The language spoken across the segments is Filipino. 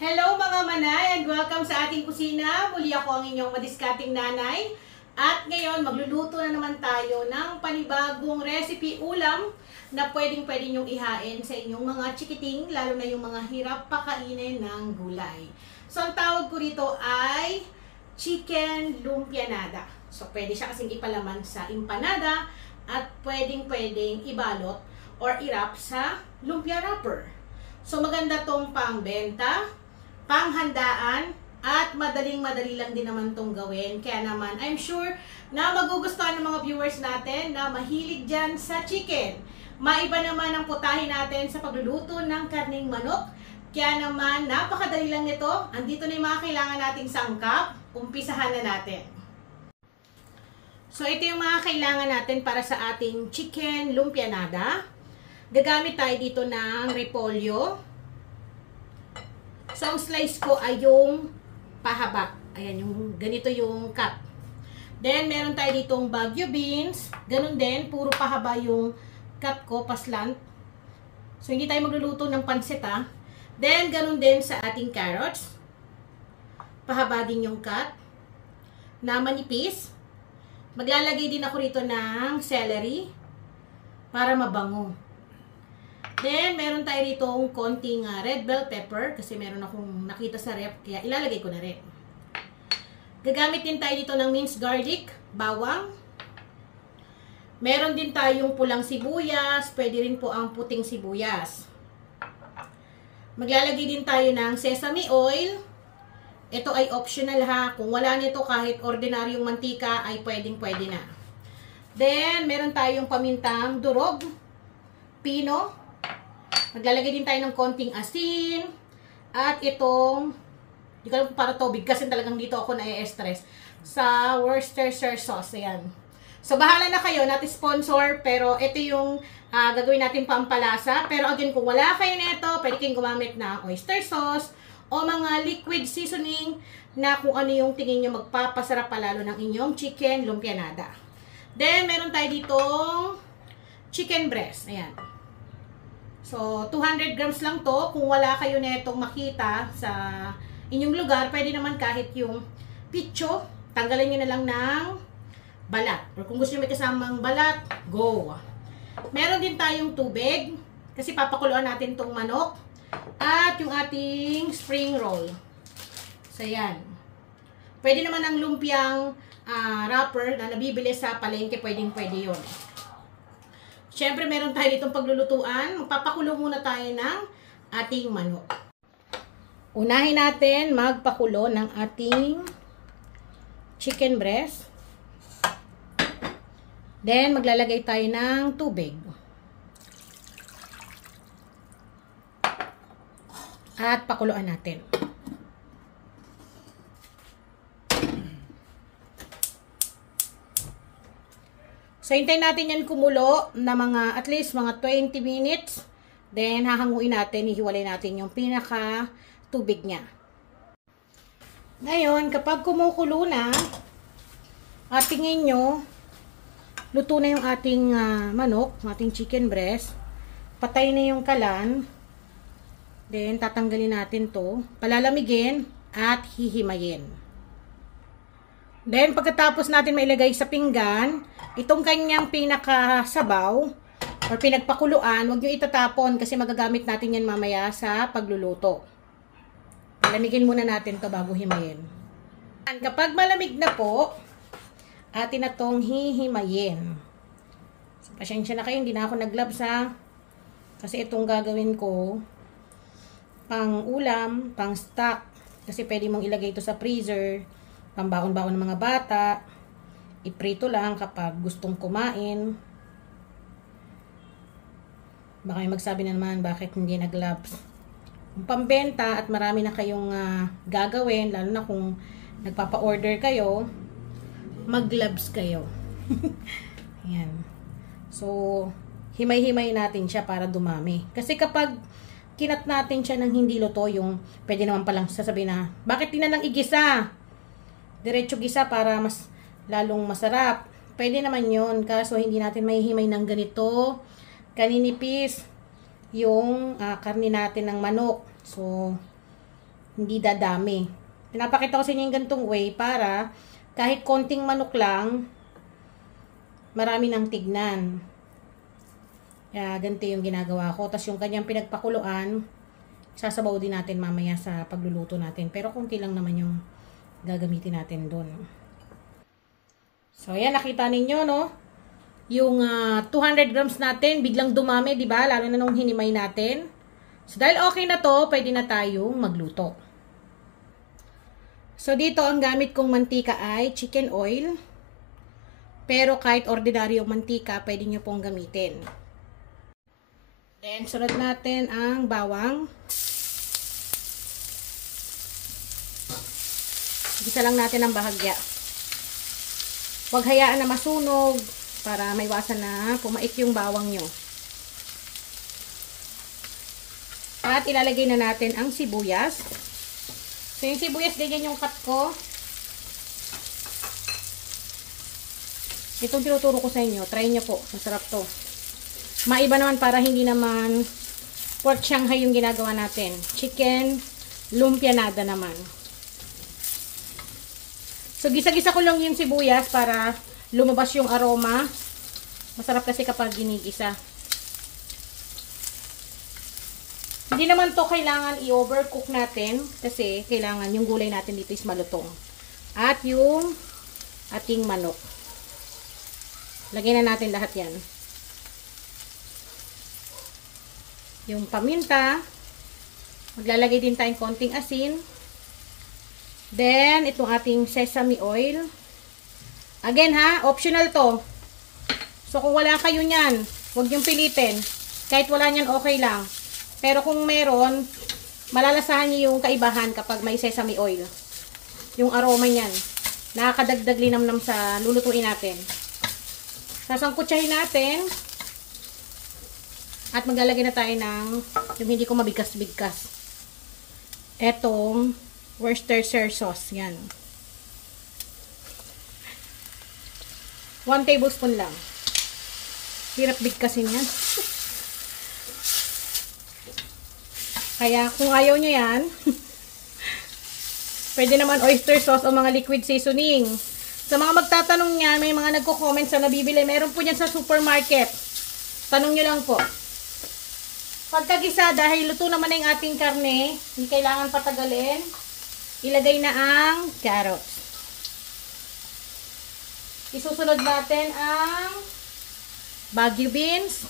Hello mga manay and welcome sa ating kusina. Muli ako ang inyong madiskarteng nanay. At ngayon magluluto na naman tayo ng panibagong recipe ulam na pwedeng-pwede nyong ihain sa inyong mga chikiting, lalo na yung mga hirap pakainin ng gulay. So ang tawag ko rito ay chicken lumpianada. So pwede siya kasing ipalaman sa empanada at pwedeng-pwedeng ibalot or i-wrap sa lumpia wrapper. So maganda tong pangbenta, panghandaan, at madaling-madali lang din naman tong gawin. Kaya naman, I'm sure na magugustuhan ng mga viewers natin na mahilig dyan sa chicken. Maiba naman ang putahe natin sa pagluluto ng karning manok. Kaya naman, napakadali lang nito. Andito na yung mga kailangan nating sangkap. Umpisahan na natin. So, ito yung mga kailangan natin para sa ating chicken lumpianada. Gagamit tayo dito ng repolyo. So, ang slice ko ay yung pahaba. Ayan, yung ganito yung cut. Then, meron tayo ditong Baguio beans. Ganun din, puro pahaba yung cut ko, paslant. So, hindi tayo magluluto ng pansit, ha. Then, ganun din sa ating carrots. Pahaba din yung cut. Na manipis. Maglalagay din ako rito ng celery para mabango. Then, meron tayo ditong konting red bell pepper kasi meron akong nakita sa rep, kaya ilalagay ko na rin. Gagamit din tayo dito ng minced garlic, bawang. Meron din tayong pulang sibuyas, pwede rin po ang puting sibuyas. Maglalagay din tayo ng sesame oil. Ito ay optional ha, kung wala nito kahit ordinaryong mantika ay pwedeng-pwede na. Then, meron tayong pamintang durog, pino. Maglalagay din tayo ng konting asin. At itong, hindi ko alam para tubig kasi talagang dito ako na-stress. Sa Worcestershire sauce. Ayan. So, bahala na kayo, natin sponsor. Pero ito yung gagawin natin pampalasa. Pero again, kung wala kayo nito, pwede kayong gumamit ng oyster sauce o mga liquid seasoning na kung ano yung tingin nyo magpapasarap palalo ng inyong chicken lumpianada. Then, meron tayo ditong chicken breast. Ayan. So, 200 grams lang to. Kung wala kayo netong makita sa inyong lugar, pwede naman kahit yung picho, tanggalin nyo na lang ng balat. Or kung gusto nyo may kasamang balat, go! Meron din tayong tubig, kasi papakuluan natin tong manok. At yung ating spring roll. So, yan. Pwede naman ang lumpiang wrapper na nabibili sa palengke, pwedeng-pwede yun. Siyempre, meron tayo ditong paglulutuan. Magpapakulo muna tayo ng ating manok. Unahin natin magpakulo ng ating chicken breast. Then, maglalagay tayo ng tubig. At pakuluan natin. So, hintayin natin yan kumulo na mga, at least mga 20 minutes. Then, hahanguin natin, hihiwalay natin yung pinaka tubig niya. Ngayon, kapag kumukulo na, at tingin nyo, luto na yung ating manok, ating chicken breast. Patay na yung kalan. Then, tatanggalin natin to. Palalamigin at hihimayin. Then, pagkatapos natin mailagay sa pinggan, itong kanyang pinakasabaw or pinagpakuluan, huwag nyo itatapon kasi magagamit natin yan mamaya sa pagluluto. Palamigin muna natin to bago himayin. Kapag malamig na po, atin na tong hihimayin. So, pasensya na kayo, hindi na ako nag-gloves ha. Kasi itong gagawin ko, pang ulam, pang stock. Kasi pwede mong ilagay ito sa freezer, pambaon-baon ng mga bata. Iprito lang kapag gustong kumain. Baka may magsabi na naman bakit hindi nag-gloves. Kung pambenta at marami na kayong gagawin, lalo na kung nagpapa-order kayo, mag-gloves kayo. Ayan. So, himay-himay natin siya para dumami. Kasi kapag kinat natin siya ng hindi luto, yung pwede naman palang sasabihin na, bakit di na lang igisa? Diretso gisa para mas lalong masarap. Pwede naman yun, kaso hindi natin mahihimay ng ganito, kaninipis yung karni natin ng manok. So, Hindi dadami. Pinapakita ko sa inyo yung ganitong way para kahit konting manok lang, marami nang tignan. Kaya ganito yung ginagawa ko. Tapos yung kanyang pinagpakuluan, sasabaw din natin mamaya sa pagluluto natin. Pero konti lang naman yung gagamitin natin doon. So, ayan, nakita ninyo, no? Yung 200 grams natin, biglang dumami, di ba? Lalo na nung hinimay natin. So, dahil okay na to, pwede na tayong magluto. So, dito ang gamit kong mantika ay chicken oil. Pero kahit ordinaryong mantika, pwede nyo pong gamitin. Then, sunod natin ang bawang. Gisa lang natin ang bahagya. Huwag hayaan na masunog para maiwasan na pumait yung bawang nyo. At ilalagay na natin ang sibuyas. So, yung sibuyas, ganyan yung cut ko. Itong tinuturo ko sa inyo. Try nyo po. Masarap to. Maiba naman para hindi naman pork Shanghai yung ginagawa natin. Chicken lumpianada naman. So, gisa-gisa ko lang yung sibuyas para lumabas yung aroma. Masarap kasi kapag ginigisa. Hindi naman to kailangan i-overcook natin kasi kailangan yung gulay natin dito is malutong. At yung ating manok. Lagyan na natin lahat yan. Yung paminta. Maglalagay din tayong konting asin. Then, itong ating sesame oil. Again ha, optional to. So, kung wala kayo nyan, huwag niyong pilitin. Kahit wala nyan, okay lang. Pero kung meron, malalasahan niyo yung kaibahan kapag may sesame oil. Yung aroma niyan. Nakakadagdag linamnam sa lulutuin natin. Sasangkutsahin natin. At maglalagay na tayo ng yung hindi ko mabigkas-bigkas. Etong Worcestershire sauce. Yan. 1 tablespoon lang. Hirap bigkasin yan. Kaya kung ayaw nyo yan, pwede naman oyster sauce o mga liquid seasoning. Sa mga magtatanong niyan, may mga nagko-comment sa nabibili. Meron po yan sa supermarket. Tanong nyo lang po. Pagkagisa, dahil luto naman na yung ating karne, hindi kailangan patagalin, ilagay na ang carrots. Isusunod natin ang Baguio beans.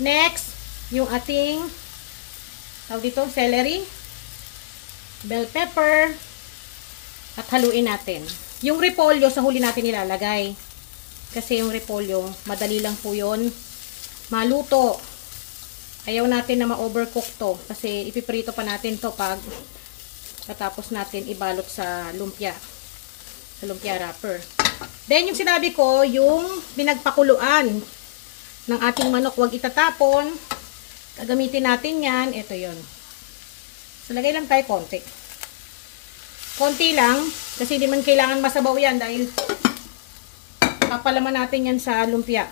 Next, yung ating tawag dito, celery, bell pepper, at haluin natin. Yung repolyo sa huli natin ilalagay. Kasi yung repolyo, madali lang po yun maluto. Ayaw natin na ma-overcook to. Kasi ipiprito pa natin to pag katapos natin ibalot sa lumpia. Sa lumpia wrapper. Then yung sinabi ko, yung pinagpakuluan ng ating manok, huwag itatapon. Gagamitin natin yan. Ito yun. So, lagay lang tayo konti. Konti lang. Kasi hindi man kailangan masabaw yan dahil papalaman natin yan sa lumpia.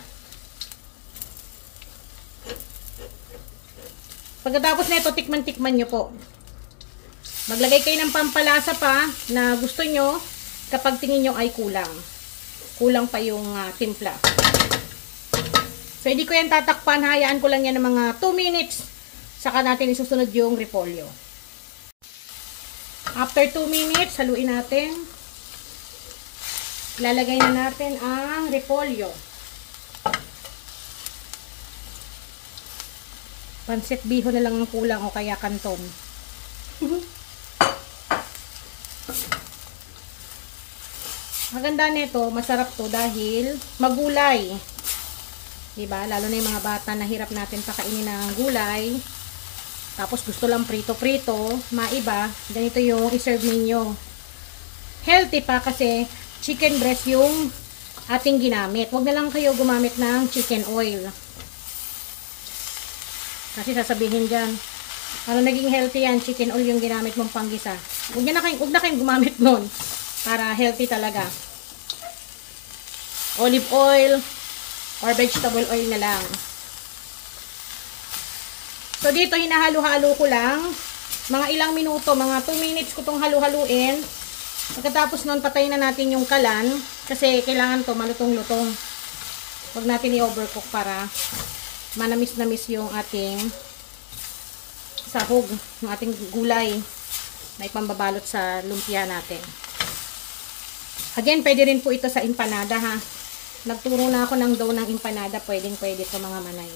Pagkatapos na ito, tikman-tikman nyo po. Maglagay kayo ng pampalasa pa na gusto nyo kapag tingin nyo ay kulang. Kulang pa yung timpla. So, hindi ko yan tatakpan. Hayaan ko lang yan ng mga 2 minutes. Saka natin isusunod yung repolyo. After 2 minutes, haluin natin. Lalagay na natin ang repolyo. Pansit biho na lang ang kulang o kaya kanton. Maganda nito, masarap to dahil magulay. Diba? Lalo na yung mga bata na hirap natin pakainin ng gulay. Tapos gusto lang prito-prito, maiba, ganito yung iserve ninyo. Healthy pa kasi chicken breast yung ating ginamit. Huwag na lang kayo gumamit ng chicken oil. Kasi sasabihin dyan, ano naging healthy yan, chicken oil yung ginamit mong panggisa. Huwag na kayong gumamit nun para healthy talaga. Olive oil or vegetable oil na lang. So, dito hinahalo-halo ko lang Mga ilang minuto, mga 2 minutes ko tong halu-haluin. Pagkatapos nun, patayin na natin yung kalan. Kasi kailangan to malutong-lutong. Huwag natin i-overcook para manamis-namis yung ating sahog, yung ating gulay na ipambabalot sa lumpia natin. Again, pwede rin po ito sa empanada ha. Nagturo na ako ng dough ng empanada. Pwedeng-pwede ito mga manay.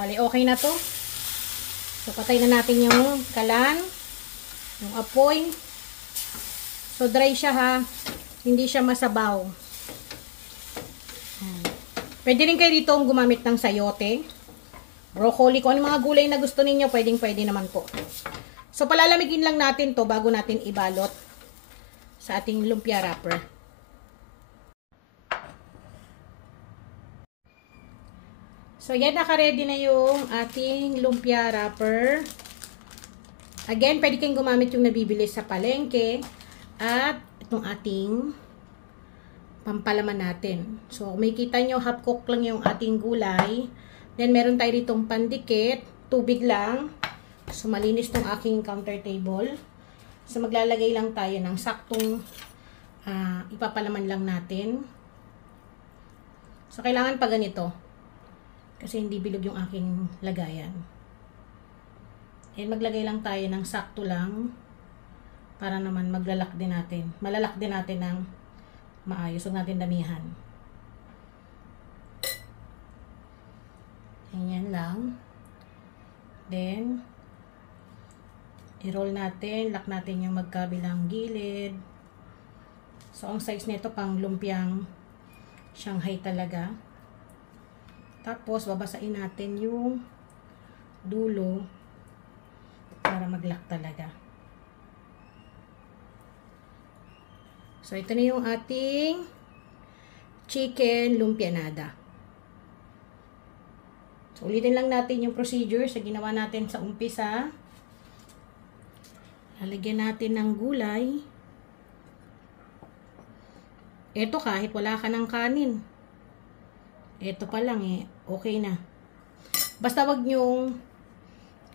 Bali, okay na to. So, patay na natin yung kalan. Yung apoy. So, dry siya ha. Hindi siya masabaw. Pwede rin kayo dito gumamit ng sayote. Broccoli. Kung ano mga gulay na gusto ninyo, pwedeng-pwede naman po. So, palalamigin lang natin to bago natin ibalot sa ating lumpia wrapper. So, yan, naka-ready na yung ating lumpia wrapper. Again, pwede kayong gumamit yung nabibili sa palengke at itong ating pampalaman natin. So, may kita nyo, half cook lang yung ating gulay. Then, meron tayo ditong pandikit, tubig lang. So, malinis tong aking counter table. So, maglalagay lang tayo ng saktong ipapalaman lang natin. So, kailangan pa ganito. Kasi hindi bilog yung aking lagayan. And maglagay lang tayo ng sakto lang para naman maglalak din natin. Malalak din natin ng maayos. Huwag natin damihan. Ganyan lang. Then, i-roll natin. Lock natin yung magkabilang gilid. So, ang size nito pang lumpiang Shanghai talaga. Tapos, babasain natin yung dulo para mag-lock talaga. So, ito na yung ating chicken lumpianada. So, ulitin lang natin yung procedure sa ginawa natin sa umpisa. Lalagyan natin ng gulay. Ito kahit wala ka ng kanin. Ito pa lang okay na. Basta wag nyong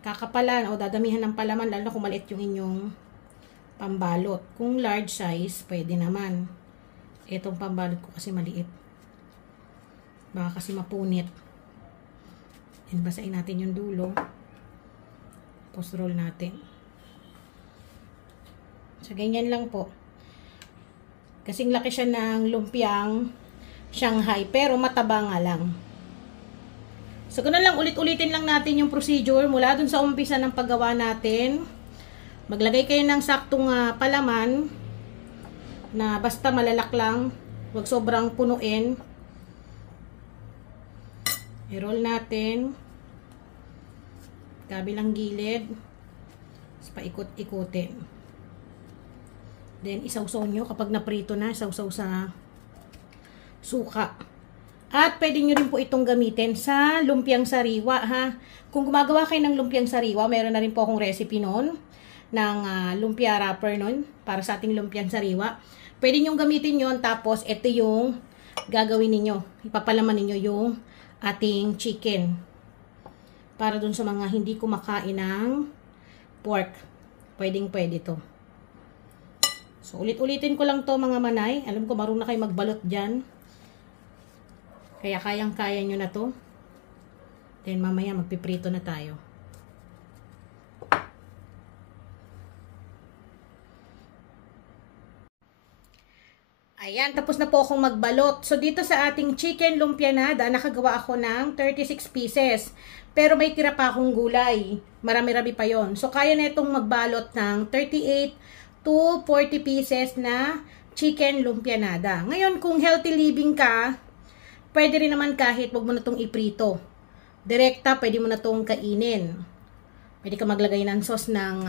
kakapalan o dadamihan ng palaman, lalo na kung maliit yung inyong pambalot. Kung large size, pwede naman. Itong pambalot ko kasi maliit. Baka kasi mapunit. And basahin natin yung dulo. Tapos roll natin. So, ganyan lang po. Kasing laki siya ng lumpiang Shanghai, pero mataba nga lang. So, ganun lang, ulit-ulitin lang natin yung procedure mula dun sa umpisa ng paggawa natin. Maglagay kayo ng saktong palaman na basta malalak lang, huwag sobrang punuin. I-roll natin. Kabilang gilid. Tapos paikot-ikutin. Then, isawsaw nyo kapag naprito na, isawsaw sa suka. At pwede nyo rin po itong gamitin sa lumpiang sariwa, ha. Kung gumagawa kayo ng lumpiang sariwa, meron na rin po akong recipe noon ng lumpia wrapper noon para sa ating lumpiang sariwa. Pwede nyo gamitin yon, tapos ito yung gagawin ninyo. Ipapalaman ninyo yung ating chicken. Para dun sa mga hindi kumakain ng pork. Pwedeng-pwede to. So, ulit-ulitin ko lang to mga manay. Alam ko marunong na kayo magbalot dyan. Kaya kayang-kaya nyo na to. Then mamaya magpiprito na tayo. Ayan, tapos na po akong magbalot. So dito sa ating chicken lumpianada, nakagawa ako ng 36 pieces. Pero may tira pa akong gulay. Marami-rami pa yon. So kaya na itong magbalot ng 38 to 40 pieces na chicken lumpianada. Ngayon, kung healthy living ka, pwede rin naman kahit wag mo na itong iprito. Direkta, pwede mo na itong kainin. Pwede ka maglagay ng sauce ng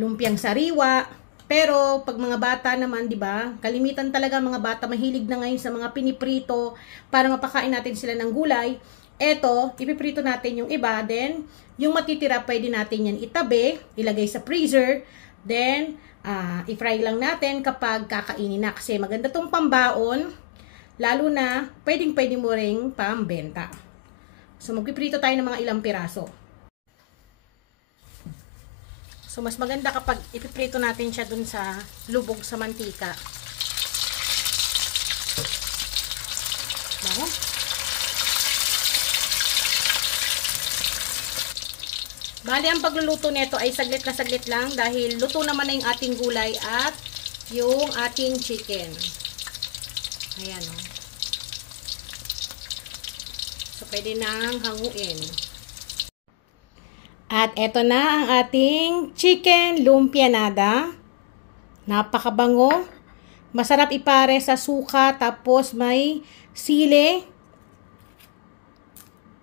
lumpiang sariwa. Pero, pag mga bata naman, di ba, kalimitan talaga mga bata, mahilig na ngayon sa mga piniprito para mapakain natin sila ng gulay. Eto, ipiprito natin yung iba. Then, yung matitira, pwede natin yan itabi, ilagay sa freezer. Then, i-fry lang natin kapag kakainin na. Kasi maganda tong pambaon. Lalo na, pwede mo ring pambenta. So, magpiprito tayo ng mga ilang piraso. So, mas maganda kapag ipiprito natin siya dun sa lubog sa mantika. Bango. Bali, ang pagluluto nito ay saglit na saglit lang dahil luto naman na yung ating gulay at yung ating chicken. Ayan, o. So, pwede nang hanguin. At eto na ang ating chicken lumpianada. Napakabango. Masarap ipare sa suka, tapos may sili.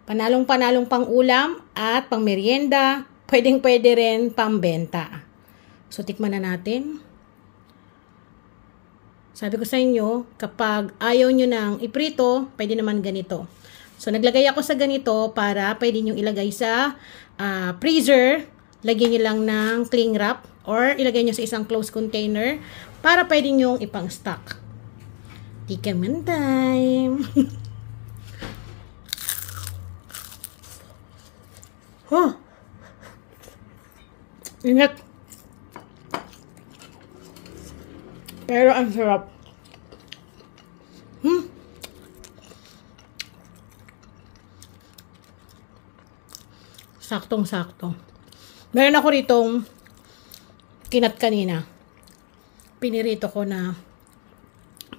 Panalong-panalong pang ulam at pang merienda. Pwedeng-pwede rin pambenta. So, tikman na natin. Sabi ko sa inyo, kapag ayaw nyo nang iprito, pwede naman ganito. So, naglagay ako sa ganito para pwede nyo ilagay sa freezer. Lagyan nyo lang ng cling wrap or ilagay nyo sa isang closed container para pwede nyo ipang-stock. Tikaman time! Huh! Ingat! Pero ang sarap. Saktong-sakto. Meron ako ritong kinat kanina. Pinirito ko na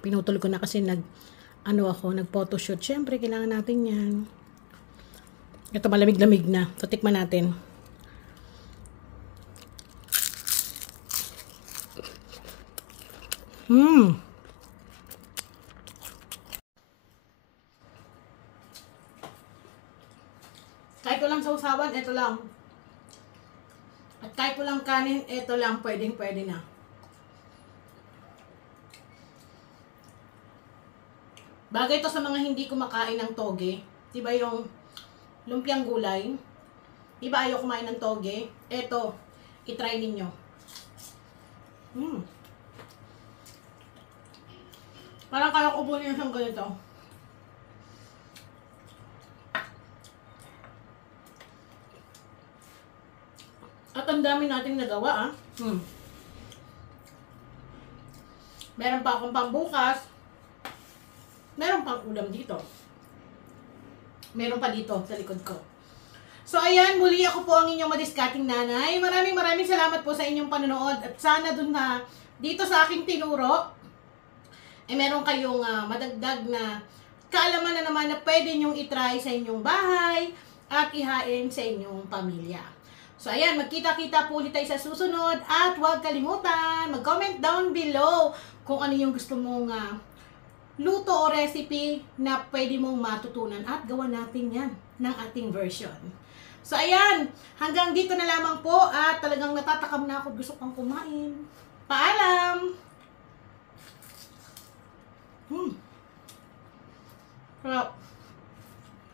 pinutol ko na kasi nag-photoshoot. Siyempre, kailangan natin yan. Ito malamig-lamig na. So, tikman natin. Kahit walang sausawan, ito lang. At kahit walang kanin, ito lang, pwedeng-pwede na. Bagay to sa mga hindi kumakain ng toge. Diba yung lumpiang gulay? Diba ayaw kumain ng toge? Ito, itry ninyo. Parang kaya ko ubunin yung ganito. At ang dami nating nagawa, Meron pa akong pambukas. Meron pang ulam dito. Meron pa dito sa likod ko. So, ayan, muli ako po ang inyong madiskating nanay. Maraming salamat po sa inyong panonood. At sana dun na, dito sa aking tinuro, meron kayong madagdag na kaalaman na naman na pwede nyong itry sa inyong bahay at ihain sa inyong pamilya. So, ayan, magkita-kita po ulit tayo sa susunod at huwag kalimutan, mag-comment down below kung ano yung gusto mong luto o recipe na pwede mong matutunan at gawa natin yan ng ating version. So, ayan, hanggang dito na lamang po at talagang natatakam na ako, gusto kong kumain. Paalam! Sarap.